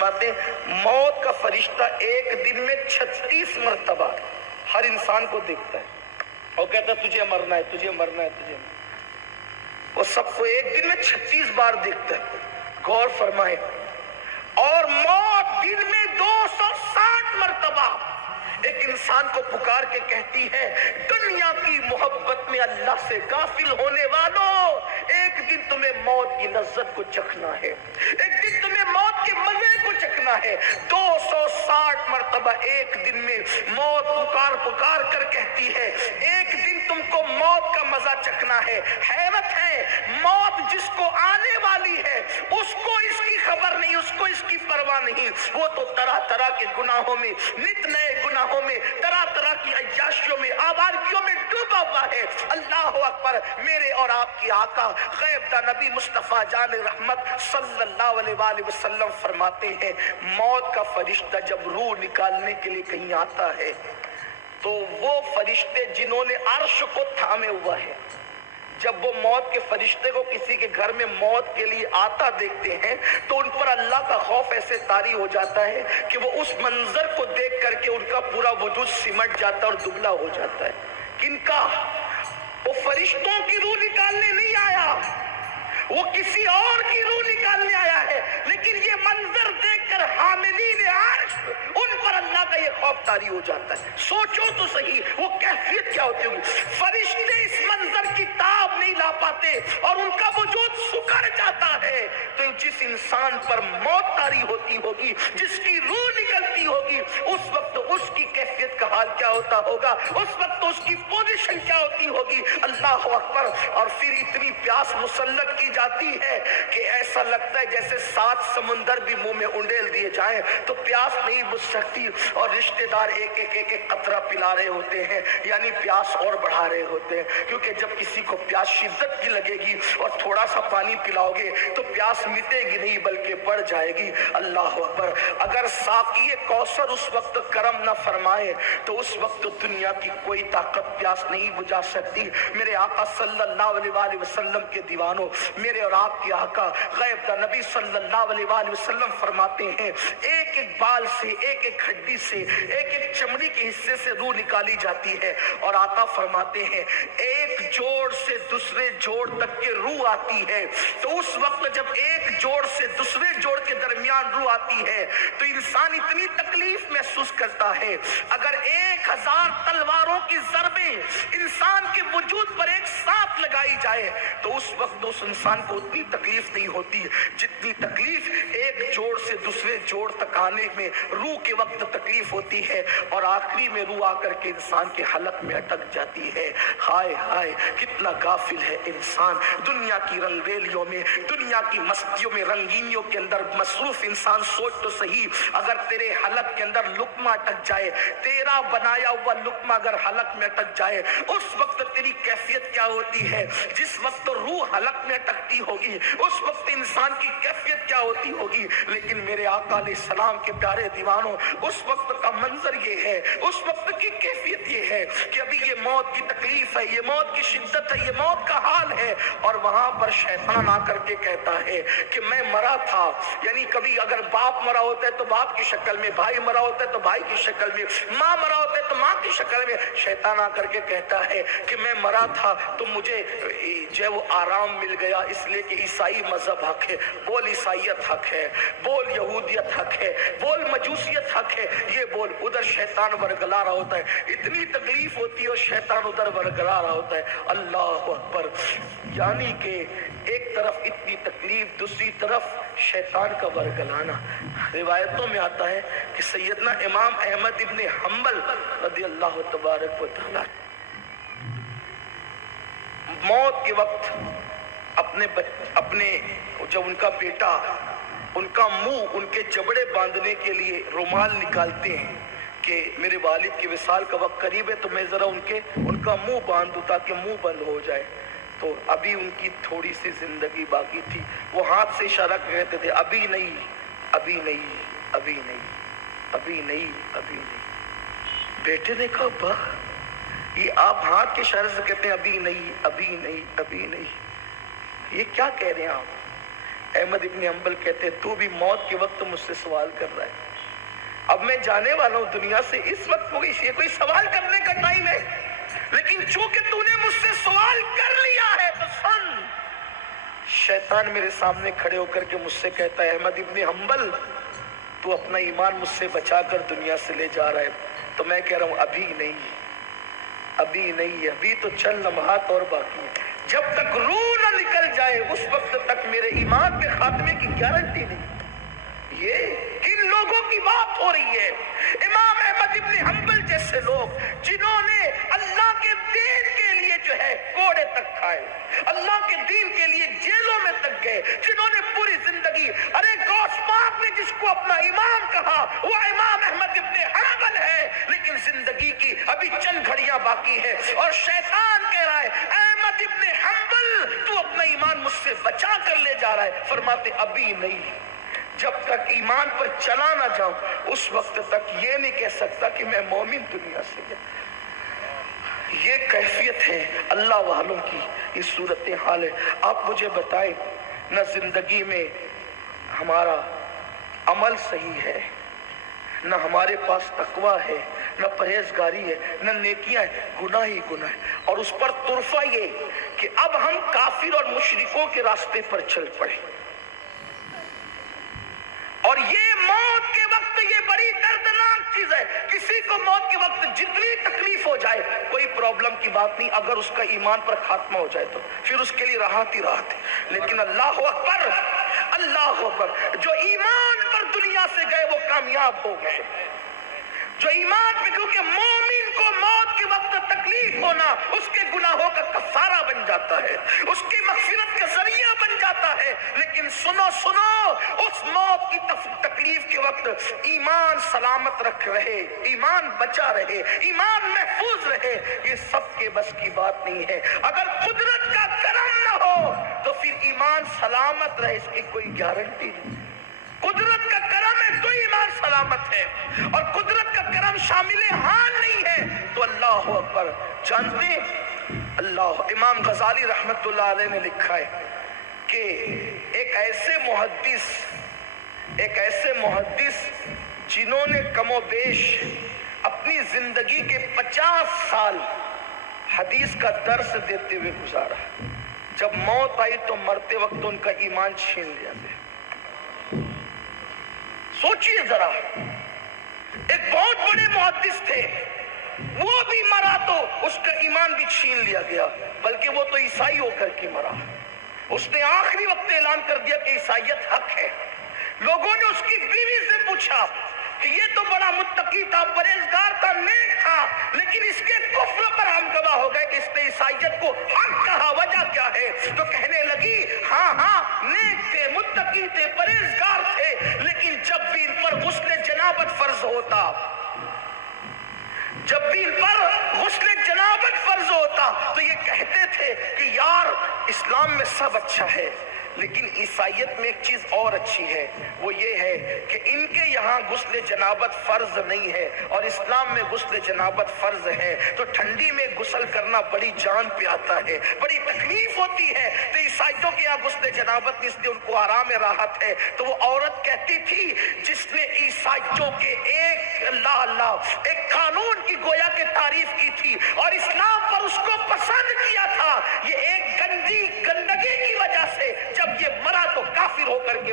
फरमाते मौत का फरिश्ता एक दिन में 36 मरतबा हर इंसान को देखता है और कहता है तुझे मरना है, तुझे मरना है, तुझे मरना है। वो सबको एक दिन में 36 बार देखता है। गौर फरमाए। और मौत दिन में 260 मरतबा एक इंसान को पुकार के कहती है दुनिया की मोहब्बत में अल्लाह से गाफिल होने वालों, एक दिन तुम्हें मौत की लज्जत को चखना है, एक दिन तुम्हें मौत के मजे को चखना है। 260 मरतबा एक दिन में मौत पुकार पुकार कर कहती है एक दिन तुमको मौत का मजा चखना है। हैरत है, मौत जिसको आने वाली है उसको इसकी खबर नहीं, उसको इसकी परवाह नहीं। वो तो तरह तरह के गुनाहों में, नित नए गुनाहों में, तरह तरह की अय्याशियों में, आवारगियों में डूबा हुआ है। अल्लाह अकबर। मेरे और आपकी आका गैब नबी मुस्तफा जान रहमत सल्लल्लाहु अलैहि वसल्लम फरमाते हैं मौत का फरिश्ता जब रूह निकालने के लिए कहीं आता है तो वो फरिश्ते जिन्होंने अर्श को थामे हुआ है, जब वो मौत के फरिश्ते को किसी के घर में मौत के लिए आता देखते हैं तो उन पर अल्लाह का खौफ ऐसे तारी हो जाता है कि वो उस मंजर को देख करके उनका पूरा वजूद सिमट जाता है और दुबला हो जाता है। किनका? वो फरिश्तों की रूह निकालने नहीं आया, वो किसी और की रूह निकालने आया है। लेकिन ये मंजर देखकर हामिलीन अर्श उन पर अल्लाह का ये खौफ तारी हो जाता है। सोचो तो सही वो कैफियत क्या होती होगी। फरिश्ते इस मंजर की ताब नहीं ला पाते और उनका वजूद सुकड़ जाता है। तो जिस इंसान पर मौत तारी होती होगी, जिसकी रूह निकलती होगी, उस वक्त उसकी कैफियत का हाल क्या होता होगा, उस वक्त उसकी पोजीशन क्या होती होगी। अल्लाह अकबर। और फिर इतनी प्यास मुसल्लत की जाती है कि ऐसा लगता है जैसे 7 समुंदर भी मुंह में उंडेल दिए जाएं तो प्यास नहीं बुझ सकती। और रिश्तेदार एक एक एक एक कतरा पिला रहे होते हैं, यानी प्यास और बढ़ा रहे होते हैं। क्योंकि जब किसी को प्यास शिद्दत की लगेगी और थोड़ा सा पानी पिलाओगे तो प्यास मिटेगी नहीं बल्कि बढ़ जाएगी। अल्लाह अकबर। अगर साक़ी कौसर उस वक्त करम न फरमाए तो उस वक्त दुनिया की कोई ताकत प्यास नहीं बुझा सकती। मेरे आका सल्लल्लाहु अलैहि वसल्लम के दीवानों, मेरे और आपके आका गैब दा नबी सल्लल्लाहु अलैहि वसल्लम फरमाते हैं एक एक बाल से, एक एक हड्डी से, एक एक चमड़ी के हिस्से से रूह निकाली जाती है। और आका फरमाते हैं एक जोड़ से दूसरे जोड़ तक के रूह आती है। तो उस वक्त जब एक जोड़ से दूसरे जोड़ के दरमियान रूह आती है तो इंसान इतनी तकलीफ महसूस करता है। अगर 1000 तलवारों की ज़रबें इंसान के वजूद पर एक साथ लगाई जाए तो उस वक्त उस इंसान को उतनी तकलीफ नहीं होती जितनी तकलीफ एक जोड़ से दूसरे जोड़ तक आने में रूह के वक्त तकलीफ होती है। और आखिरी में रूह आकर के इंसान के हलक में अटक जाती है। हाय हाय, कितना गाफिल है इंसान। दुनिया की रंगरेलियों में, दुनिया की मस्तियों में, रंगीनियों के अंदर मसरूफ इंसान। सोच तो सही, अगर तेरे हलक के अंदर लुकमा अटक जाए, तेरा बनाया हुआ लुकमा अगर हलक में अटक जाए, उस वक्त तेरी कैफियत क्या होती है। जिस वक्त रूह हलक में अटकती होगी उस वक्त इंसान की कैफियत क्या होती होगी। लेकिन मेरे आका अलैहिस्सलाम के प्यारे दीवानों, उस वक्त का मंजर ये है, उस वक्त की कैफियत ये है कि अभी ये मौत की तकलीफ है, ये मौत की शिद्दत है, ये मौत का हाल है। और वहां पर शैतान आकर के कहता है कि मैं मरा था। यानी कभी अगर बाप मरा होता है तो बाप की शक्ल में, भाई मरा होता है तो भाई की शक्ल में, माँ मरा होता है तो माँ की शक्ल में। शैतान आकर के कहता है कि मैं मरा था तो मुझे जो है वो आराम मिल गया, इसलिए कि ईसाई मजहब हक है। बोल ईसाइयत हक है, बोल यहूदियत हक है, बोल मजूसियत हक है, ये बोल। उधर शैतान वरगला रहा होता है, इतनी तकलीफ होती है और शैतान उधर वरगला रहा होता है। अल्लाह अकबर। यानी कि एक तरफ इतनी तकलीफ, दूसरी तरफ शैतान का वरगलाना। रिवायतों में आता है कि सैयदना इमाम अहमद इब्न हम्बल रज़ी अल्लाह तबारक व तआला मौत के वक्त अपने जब उनका बेटा उनका मुंह, उनके जबड़े बांधने के लिए रुमाल निकालते हैं कि मेरे वालिद के विसाल का वक्त करीब है तो मैं जरा उनका मुंह बांध दूं ताकि मुंह बंद हो जाए। तो अभी उनकी थोड़ी सी जिंदगी बाकी थी। वो हाथ से इशारा कहते थे अभी नहीं, अभी नहीं, अभी नहीं, अभी नहीं, अभी नहीं। बेटे ने कहा अब्बा, ये आप हाथ के इशारे से कहते हैं अभी नहीं, अभी नहीं, अभी नहीं, ये क्या कह रहे हैं आप? अहमद इब्न हंबल कहते तू भी मौत के वक्त मुझसे सवाल कर रहा है, अब मैं जाने वाला हूं दुनिया से, इस वक्त ये कोई सवाल करने का टाइम है, लेकिन चूंकि तूने मुझसे सवाल कर लिया है तो सुन। शैतान मेरे सामने खड़े होकर के मुझसे कहता है अहमद इब्न हंबल तू अपना ईमान मुझसे बचाकर दुनिया से ले जा रहा है। तो मैं कह रहा हूं अभी नहीं, अभी नहीं, अभी तो चंद लम्हात और बाकी है। जब तक रूह न निकल जाए उस वक्त तक मेरे ईमान के खात्मे की गारंटी नहीं। ये किन लोगों की बात हो रही है? इमाम अहमद इब्न हंबल जैसे लोग जिन्होंने अल्लाह के दीन के लिए जो है कोड़े तक खाए, अल्लाह के दीन के लिए जेलों में तक गए, जिन्होंने पूरी जिंदगी, अरे गौस पाक ने जिसको अपना इमाम कहा वो इमाम अहमद इब्न हंबल है, लेकिन जिंदगी की अभी चंद घड़ियां बाकी है और शैतान कह रहा है अहमद इब्न हंबल तू अपना ईमान मुझसे बचा कर ले जा रहा है। फरमाते अभी नहीं, जब तक ईमान पर चला ना जाऊं उस वक्त तक ये नहीं कह सकता कि मैं मोमिन दुनिया से गया। ये कैफियत है अल्लाह वालों की, ये सूरत हाल है। आप मुझे बताएं, न जिंदगी में हमारा अमल सही है, न हमारे पास तकवा है, न परहेजगारी है, न नेकियां है, गुनाह ही गुनाह है। और उस पर तुरफा ये कि अब हम काफिर और मुशरिकों के रास्ते पर चल पड़े। और ये मौत के वक्त ये बड़ी दर्दनाक चीज है। किसी को मौत के वक्त जितनी तकलीफ हो जाए कोई प्रॉब्लम की बात नहीं, अगर उसका ईमान पर खात्मा हो जाए तो फिर उसके लिए राहत ही राहत है। लेकिन अल्लाह अकबर, अल्लाह अकबर, जो ईमान पर दुनिया से गए वो कामयाब हो गए। जो ईमान पे, क्योंकि मोमिन को मौत के वक्त तकलीफ होना उसके गुनाहों का कफारा बन जाता है, उसकी मगफिरत का जरिया बन जाता है। लेकिन सुनो सुनो, उस मौत की तकलीफ के वक्त ईमान सलामत रख रहे, ईमान बचा रहे, ईमान महफूज रहे, ये सबके बस की बात नहीं है। अगर कुदरत का करम न हो तो फिर ईमान सलामत रहे इसकी कोई गारंटी नहीं। कुदरत का करम है तो ईमान सलामत है, और कुदरत का करम शामिल हाल नहीं है तो अल्लाह अकबर। जानते अल्लाह, इमाम गजाली रहमतुल्लाह अलैह ने लिखा है कि एक ऐसे मुहद्दिस जिन्होंने कमोबेश अपनी जिंदगी के 50 साल हदीस का दर्स देते हुए गुजारा, जब मौत आई तो मरते वक्त उनका ईमान छीन लिया गया। सोचिए जरा, एक बहुत बड़े मुहद्दिस थे, वो भी मरा तो उसका ईमान भी छीन लिया गया, बल्कि वो तो ईसाई होकर के मरा। उसने आखिरी वक्त ऐलान कर दिया कि ईसाईयत हक है। लोगों ने उसकी बीवी से पूछा कि ये तो बड़ा मुत्तकी था, परहेजगार था, नेक था, लेकिन इसके कुफ्र पर हम गवाह हो गए कि इसने ईसाईयत को हक कहा, वजह क्या है? तो कहने लगी हाँ हाँ, नेक थे, मुत्तकी थे, परहेजगार थे, लेकिन जब भी इन पर गुस्ल जनाबत फर्ज होता, जब भी इन पर गुस्ल जनाबत फर्ज होता तो ये कहते थे कि यार इस्लाम में सब अच्छा है, लेकिन ईसाईयत में एक चीज और अच्छी है, वो ये है कि इनके यहाँ गुस्ल जनाबत फर्ज नहीं है और इस्लाम में गुस्ल जनाबत फर्ज है। तो ठंडी में गुस्ल करना बड़ी जान पे आता है, बड़ी तकलीफ होती है। तो ईसाइयों के यहाँ गुस्ल जनाबत इसलिए उनको आराम राहत है। तो वो औरत कहती थी जिसने ईसाइयों के एक एक कानून की गोया के तारीफ की थी और इस्लाम पर उसको पसंद किया था, ये एक गंदगी की वजह से जब ये मरा तो काफिर होकर के